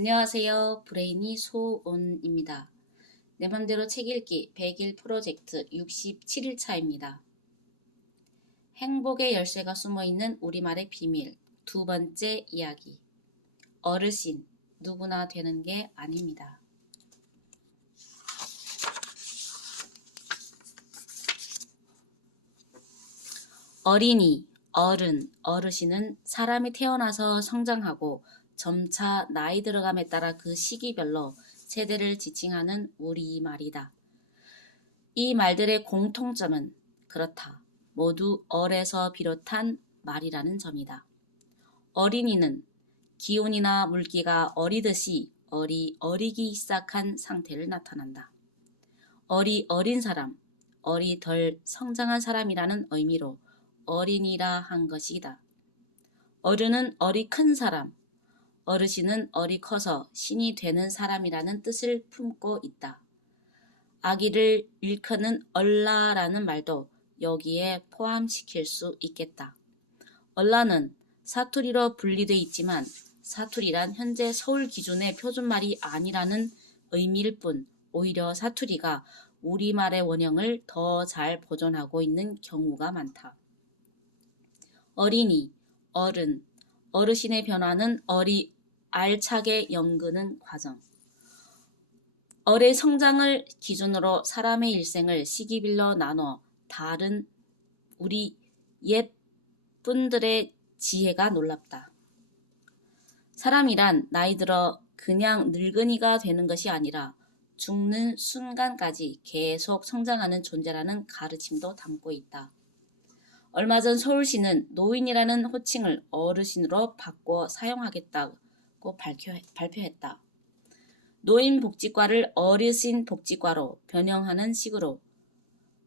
안녕하세요. 브레이니 소온입니다. 내 맘대로 책 읽기 100일 프로젝트 67일차입니다. 행복의 열쇠가 숨어있는 우리말의 비밀 두 번째 이야기. 어르신, 누구나 되는 게 아닙니다. 어린이, 어른, 어르신은 사람이 태어나서 성장하고 점차 나이 들어감에 따라 그 시기별로 세대를 지칭하는 우리말이다. 이 말들의 공통점은 그렇다. 모두 얼에서 비롯한 말이라는 점이다. 어린이는 기운이나 물기가 어리듯이 어리기 시작한 상태를 나타난다. 어린 사람, 덜 성장한 사람이라는 의미로 어린이라 한 것이다. 어른은 큰 사람, 어르신은 커서 신이 되는 사람이라는 뜻을 품고 있다. 아기를 일컫는 얼라라는 말도 여기에 포함시킬 수 있겠다. 얼라는 사투리로 분리돼 있지만 사투리란 현재 서울 기준의 표준말이 아니라는 의미일 뿐 오히려 사투리가 우리말의 원형을 더 잘 보존하고 있는 경우가 많다. 어린이, 어른, 어르신의 변화는 알차게 연그는 과정. 얼의 성장을 기준으로 사람의 일생을 시기별로 나눠 다른 우리 옛분들의 지혜가 놀랍다. 사람이란 나이 들어 그냥 늙은이가 되는 것이 아니라 죽는 순간까지 계속 성장하는 존재라는 가르침도 담고 있다. 얼마 전 서울시는 노인이라는 호칭을 어르신으로 바꿔 사용하겠다고 발표했다. 노인복지과를 어르신복지과로 변형하는 식으로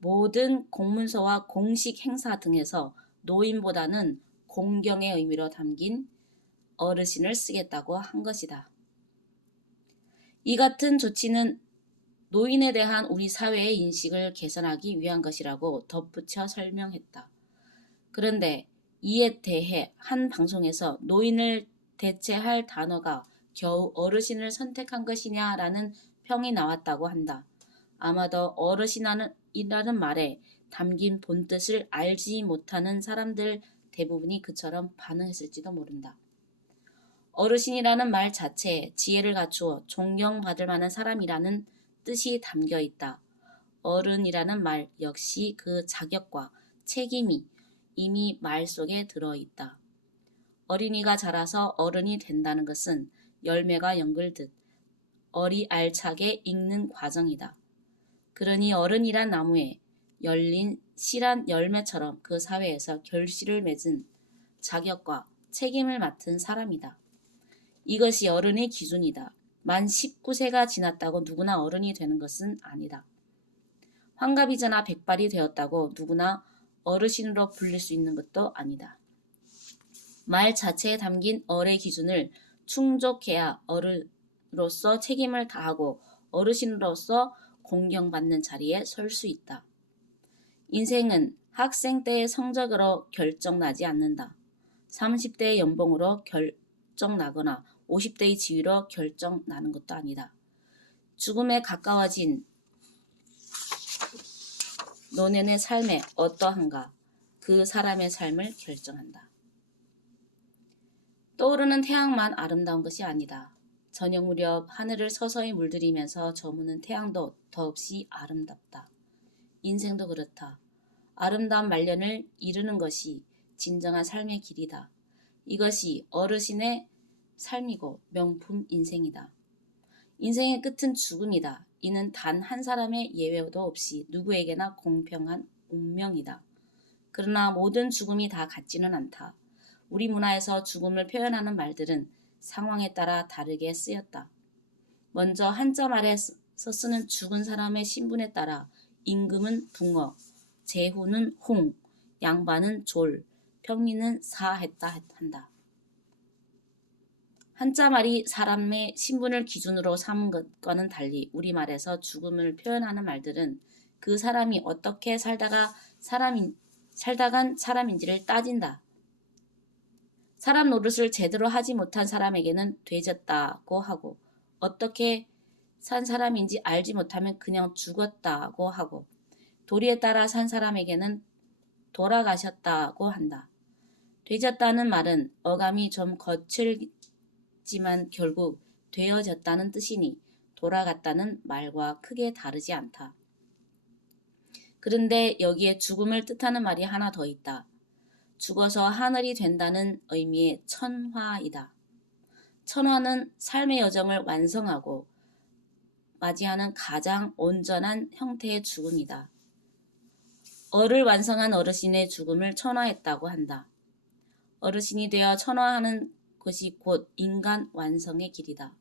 모든 공문서와 공식 행사 등에서 노인보다는 공경의 의미로 담긴 어르신을 쓰겠다고 한 것이다. 이 같은 조치는 노인에 대한 우리 사회의 인식을 개선하기 위한 것이라고 덧붙여 설명했다. 그런데 이에 대해 한 방송에서 노인을 대체할 단어가 겨우 어르신을 선택한 것이냐라는 평이 나왔다고 한다. 아마도 어르신이라는 말에 담긴 본뜻을 알지 못하는 사람들 대부분이 그처럼 반응했을지도 모른다. 어르신이라는 말 자체에 지혜를 갖추어 존경받을 만한 사람이라는 뜻이 담겨 있다. 어른이라는 말 역시 그 자격과 책임이 이미 말 속에 들어있다. 어린이가 자라서 어른이 된다는 것은 열매가 연글듯 알차게 익는 과정이다. 그러니 어른이란 나무에 열린 실한 열매처럼 그 사회에서 결실을 맺은 자격과 책임을 맡은 사람이다. 이것이 어른의 기준이다. 만 19세가 지났다고 누구나 어른이 되는 것은 아니다. 환갑이 지나 백발이 되었다고 누구나 어르신으로 불릴 수 있는 것도 아니다. 말 자체에 담긴 얼의 기준을 충족해야 어른으로서 책임을 다하고 어르신으로서 공경받는 자리에 설 수 있다. 인생은 학생 때의 성적으로 결정나지 않는다. 30대의 연봉으로 결정나거나 50대의 지위로 결정나는 것도 아니다. 죽음에 가까워진 노년의 삶에 어떠한가 그 사람의 삶을 결정한다. 떠오르는 태양만 아름다운 것이 아니다. 저녁 무렵 하늘을 서서히 물들이면서 저무는 태양도 더없이 아름답다. 인생도 그렇다. 아름다운 말년을 이루는 것이 진정한 삶의 길이다. 이것이 어르신의 삶이고 명품 인생이다. 인생의 끝은 죽음이다. 이는 단 한 사람의 예외도 없이 누구에게나 공평한 운명이다. 그러나 모든 죽음이 다 같지는 않다. 우리 문화에서 죽음을 표현하는 말들은 상황에 따라 다르게 쓰였다. 먼저 한자 말에서 쓰는 죽은 사람의 신분에 따라 임금은 붕어, 제후는 홍, 양반은 졸, 평민은 사했다 한다. 한자 말이 사람의 신분을 기준으로 삼은 것과는 달리 우리말에서 죽음을 표현하는 말들은 그 사람이 어떻게 살다간 사람인지를 따진다. 사람 노릇을 제대로 하지 못한 사람에게는 되졌다고 하고, 어떻게 산 사람인지 알지 못하면 그냥 죽었다고 하고, 도리에 따라 산 사람에게는 돌아가셨다고 한다. 되졌다는 말은 어감이 좀 거칠지만 결국 되어졌다는 뜻이니 돌아갔다는 말과 크게 다르지 않다. 그런데 여기에 죽음을 뜻하는 말이 하나 더 있다. 죽어서 하늘이 된다는 의미의 천화이다. 천화는 삶의 여정을 완성하고 맞이하는 가장 온전한 형태의 죽음이다. 어를 완성한 어르신의 죽음을 천화했다고 한다. 어르신이 되어 천화하는 것이 곧 인간 완성의 길이다.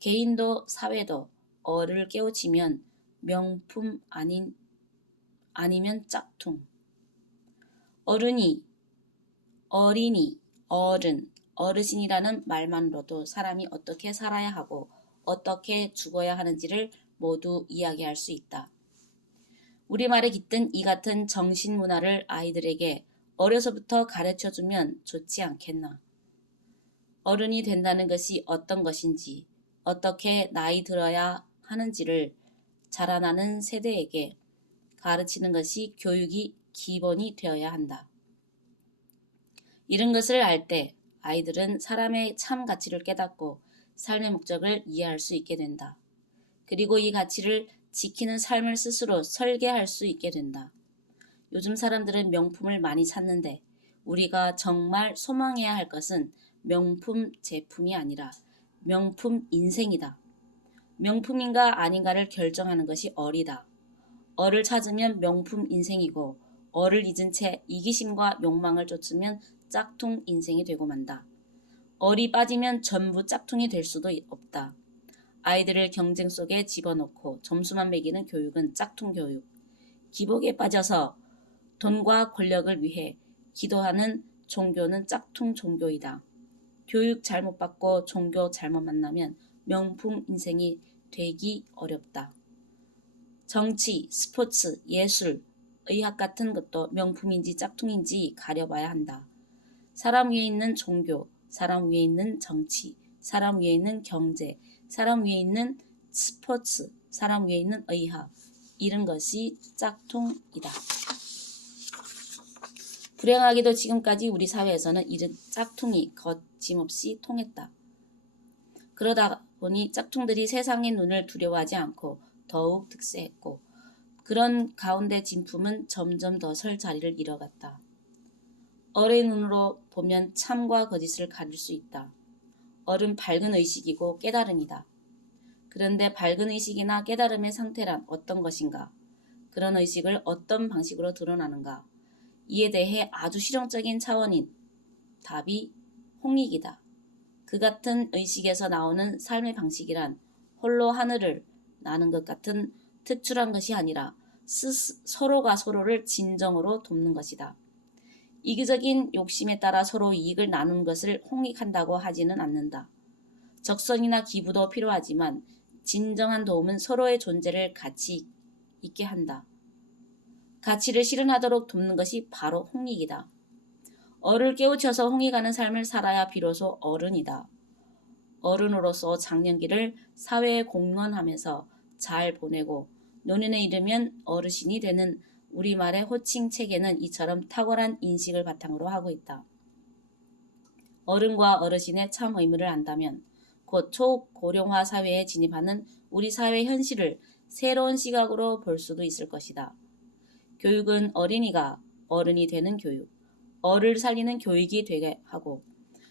개인도 사회도 어를 깨우치면 명품 아니면 짝퉁. 어른이, 어린이, 어른, 어르신이라는 말만으로도 사람이 어떻게 살아야 하고 어떻게 죽어야 하는지를 모두 이야기할 수 있다. 우리말에 깃든 이 같은 정신문화를 아이들에게 어려서부터 가르쳐주면 좋지 않겠나. 어른이 된다는 것이 어떤 것인지, 어떻게 나이 들어야 하는지를 자라나는 세대에게 가르치는 것이 교육이 기본이 되어야 한다. 이런 것을 알 때 아이들은 사람의 참 가치를 깨닫고 삶의 목적을 이해할 수 있게 된다. 그리고 이 가치를 지키는 삶을 스스로 설계할 수 있게 된다. 요즘 사람들은 명품을 많이 찾는데 우리가 정말 소망해야 할 것은 명품 제품이 아니라 명품 인생이다. 명품인가 아닌가를 결정하는 것이 어리다. 어를 찾으면 명품 인생이고 어를 잊은 채 이기심과 욕망을 쫓으면 짝퉁 인생이 되고 만다. 어리 빠지면 전부 짝퉁이 될 수도 없다. 아이들을 경쟁 속에 집어넣고 점수만 매기는 교육은 짝퉁 교육. 기복에 빠져서 돈과 권력을 위해 기도하는 종교는 짝퉁 종교이다. 교육 잘못 받고 종교 잘못 만나면 명품 인생이 되기 어렵다. 정치, 스포츠, 예술, 의학 같은 것도 명품인지 짝퉁인지 가려봐야 한다. 사람 위에 있는 종교, 사람 위에 있는 정치, 사람 위에 있는 경제, 사람 위에 있는 스포츠, 사람 위에 있는 의학, 이런 것이 짝퉁이다. 불행하게도 지금까지 우리 사회에서는 이런 짝퉁이 거침없이 통했다. 그러다 보니 짝퉁들이 세상의 눈을 두려워하지 않고 더욱 득세했고 그런 가운데 진품은 점점 더 설 자리를 잃어갔다. 어의 눈으로 보면 참과 거짓을 가릴 수 있다. 어른 밝은 의식이고 깨달음이다. 그런데 밝은 의식이나 깨달음의 상태란 어떤 것인가? 그런 의식을 어떤 방식으로 드러나는가? 이에 대해 아주 실용적인 차원인 답이 홍익이다. 그 같은 의식에서 나오는 삶의 방식이란 홀로 하늘을 나는 것 같은 특출한 것이 아니라 서로가 서로를 진정으로 돕는 것이다. 이기적인 욕심에 따라 서로 이익을 나누는 것을 홍익한다고 하지는 않는다. 적성이나 기부도 필요하지만 진정한 도움은 서로의 존재를 가치 있게 한다. 가치를 실현하도록 돕는 것이 바로 홍익이다. 어를 깨우쳐서 홍익하는 삶을 살아야 비로소 어른이다. 어른으로서 장년기를 사회에 공헌하면서 잘 보내고 노년에 이르면 어르신이 되는 우리말의 호칭 체계는 이처럼 탁월한 인식을 바탕으로 하고 있다. 어른과 어르신의 참 의무를 안다면 곧 초고령화 사회에 진입하는 우리 사회 현실을 새로운 시각으로 볼 수도 있을 것이다. 교육은 어린이가 어른이 되는 교육, 어를 살리는 교육이 되게 하고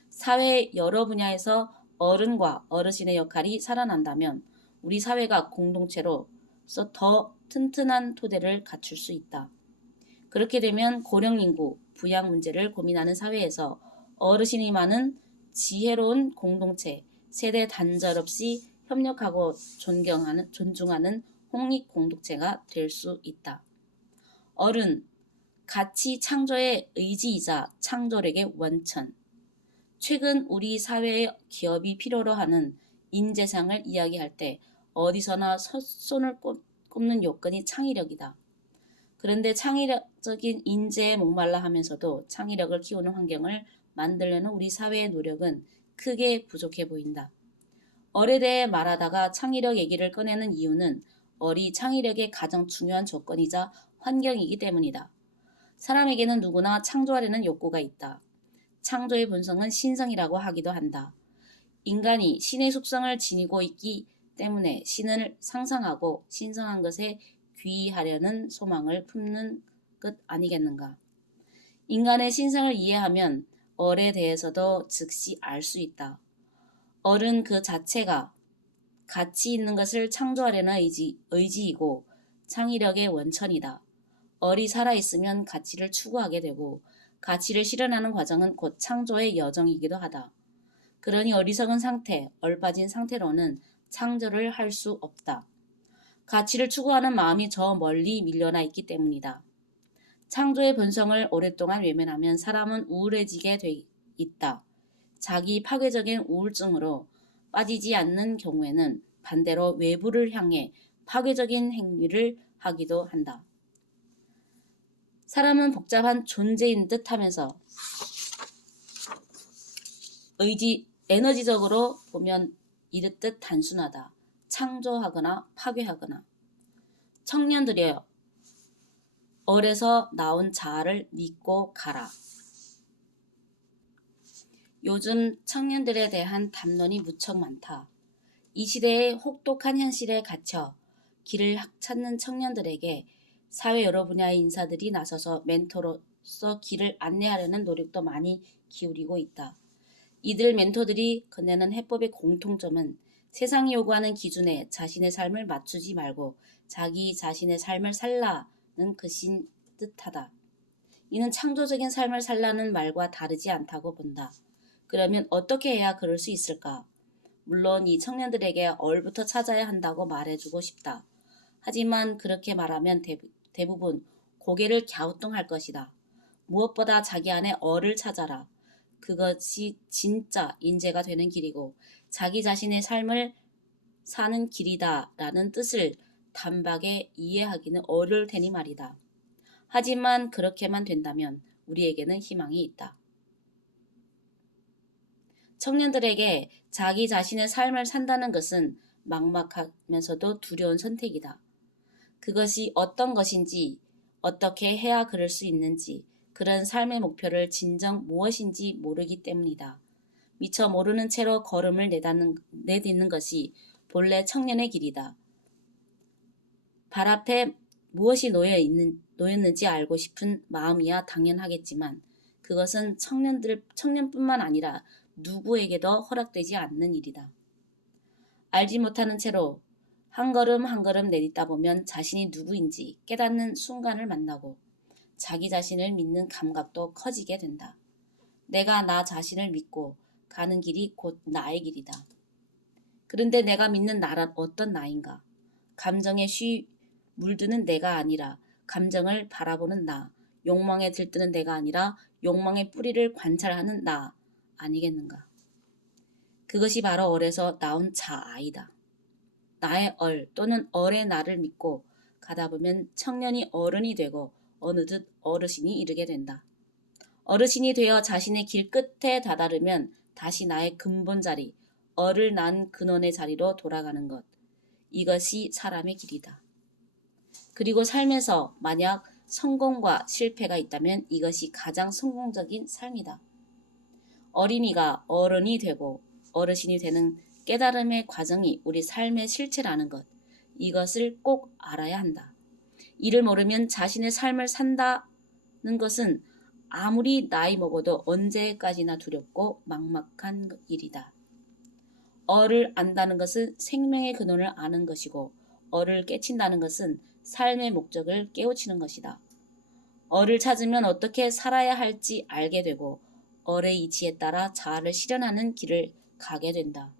사회 여러 분야에서 어른과 어르신의 역할이 살아난다면 우리 사회가 공동체로서 더 튼튼한 토대를 갖출 수 있다. 그렇게 되면 고령 인구, 부양 문제를 고민하는 사회에서 어르신이 많은 지혜로운 공동체, 세대 단절 없이 협력하고 존중하는 홍익 공동체가 될 수 있다. 어른, 가치 창조의 의지이자 창조력의 원천. 최근 우리 사회의 기업이 필요로 하는 인재상을 이야기할 때 어디서나 손을 꼽는 요건이 창의력이다. 그런데 창의력적인 인재에 목말라 하면서도 창의력을 키우는 환경을 만들려는 우리 사회의 노력은 크게 부족해 보인다. 얼에 대해 말하다가 창의력 얘기를 꺼내는 이유는 얼이 창의력의 가장 중요한 조건이자 환경이기 때문이다. 사람에게는 누구나 창조하려는 욕구가 있다. 창조의 본성은 신성이라고 하기도 한다. 인간이 신의 속성을 지니고 있기 때문에 신을 상상하고 신성한 것에 귀의하려는 소망을 품는 것 아니겠는가. 인간의 신성을 이해하면 얼에 대해서도 즉시 알 수 있다. 얼은 그 자체가 가치 있는 것을 창조하려는 의지이고 창의력의 원천이다. 얼이 살아있으면 가치를 추구하게 되고 가치를 실현하는 과정은 곧 창조의 여정이기도 하다. 그러니 어리석은 상태, 얼빠진 상태로는 창조를 할 수 없다. 가치를 추구하는 마음이 저 멀리 밀려나 있기 때문이다. 창조의 본성을 오랫동안 외면하면 사람은 우울해지게 돼 있다. 자기 파괴적인 우울증으로 빠지지 않는 경우에는 반대로 외부를 향해 파괴적인 행위를 하기도 한다. 사람은 복잡한 존재인 듯 하면서 에너지적으로 보면 이렇듯 단순하다. 창조하거나 파괴하거나. 청년들이여, 얼에서 나온 자아를 믿고 가라. 요즘 청년들에 대한 담론이 무척 많다. 이 시대의 혹독한 현실에 갇혀 길을 찾는 청년들에게 사회 여러 분야의 인사들이 나서서 멘토로서 길을 안내하려는 노력도 많이 기울이고 있다. 이들 멘토들이 건네는 해법의 공통점은 세상이 요구하는 기준에 자신의 삶을 맞추지 말고 자기 자신의 삶을 살라는 것인 듯하다. 이는 창조적인 삶을 살라는 말과 다르지 않다고 본다. 그러면 어떻게 해야 그럴 수 있을까? 물론 이 청년들에게 얼부터 찾아야 한다고 말해주고 싶다. 하지만 그렇게 말하면 대부분 고개를 갸우뚱할 것이다. 무엇보다 자기 안에 얼을 찾아라. 그것이 진짜 인재가 되는 길이고 자기 자신의 삶을 사는 길이다 라는 뜻을 단박에 이해하기는 어려울 테니 말이다. 하지만 그렇게만 된다면 우리에게는 희망이 있다. 청년들에게 자기 자신의 삶을 산다는 것은 막막하면서도 두려운 선택이다. 그것이 어떤 것인지, 어떻게 해야 그럴 수 있는지, 그런 삶의 목표를 진정 무엇인지 모르기 때문이다. 미처 모르는 채로 걸음을 내딛는 것이 본래 청년의 길이다. 발 앞에 무엇이 놓였는지 알고 싶은 마음이야 당연하겠지만 그것은 청년뿐만 아니라 누구에게도 허락되지 않는 일이다. 알지 못하는 채로 한 걸음 한 걸음 내딛다 보면 자신이 누구인지 깨닫는 순간을 만나고 자기 자신을 믿는 감각도 커지게 된다. 내가 나 자신을 믿고 가는 길이 곧 나의 길이다. 그런데 내가 믿는 나란 어떤 나인가? 감정에 물드는 내가 아니라 감정을 바라보는 나, 욕망에 들뜨는 내가 아니라 욕망의 뿌리를 관찰하는 나 아니겠는가? 그것이 바로 얼에서 나온 자아이다. 나의 얼 또는 얼의 나를 믿고 가다 보면 청년이 어른이 되고 어느덧 어르신이 이르게 된다. 어르신이 되어 자신의 길 끝에 다다르면 다시 나의 근본 자리, 얼을 낳은 근원의 자리로 돌아가는 것. 이것이 사람의 길이다. 그리고 삶에서 만약 성공과 실패가 있다면 이것이 가장 성공적인 삶이다. 어린이가 어른이 되고 어르신이 되는 깨달음의 과정이 우리 삶의 실체라는 것. 이것을 꼭 알아야 한다. 이를 모르면 자신의 삶을 산다는 것은 아무리 나이 먹어도 언제까지나 두렵고 막막한 일이다. 얼을 안다는 것은 생명의 근원을 아는 것이고 얼을 깨친다는 것은 삶의 목적을 깨우치는 것이다. 얼을 찾으면 어떻게 살아야 할지 알게 되고 얼의 이치에 따라 자아를 실현하는 길을 가게 된다.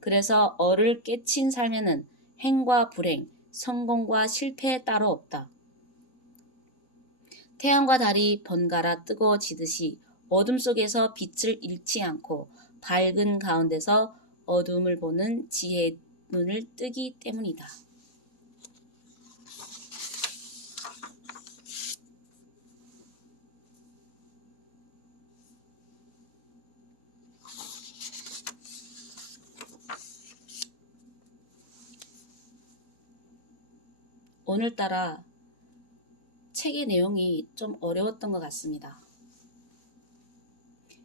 그래서 얼을 깨친 삶에는 행과 불행, 성공과 실패에 따로 없다. 태양과 달이 번갈아 뜨거워지듯이 어둠 속에서 빛을 잃지 않고 밝은 가운데서 어둠을 보는 지혜의 눈을 뜨기 때문이다. 오늘따라 책의 내용이 좀 어려웠던 것 같습니다.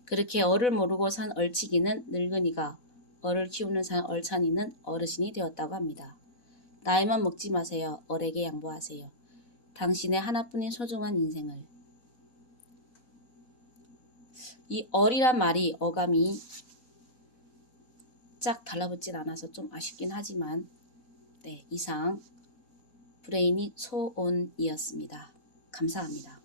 그렇게 어를 모르고 산 얼치기는 늙은이가, 어를 키우는 산 얼찬이는 어르신이 되었다고 합니다. 나이만 먹지 마세요. 어에게 양보하세요. 당신의 하나뿐인 소중한 인생을. 이 얼이란 말이 어감이 쫙 달라붙진 않아서 좀 아쉽긴 하지만, 네, 이상 브레인이 소온이었습니다. 감사합니다.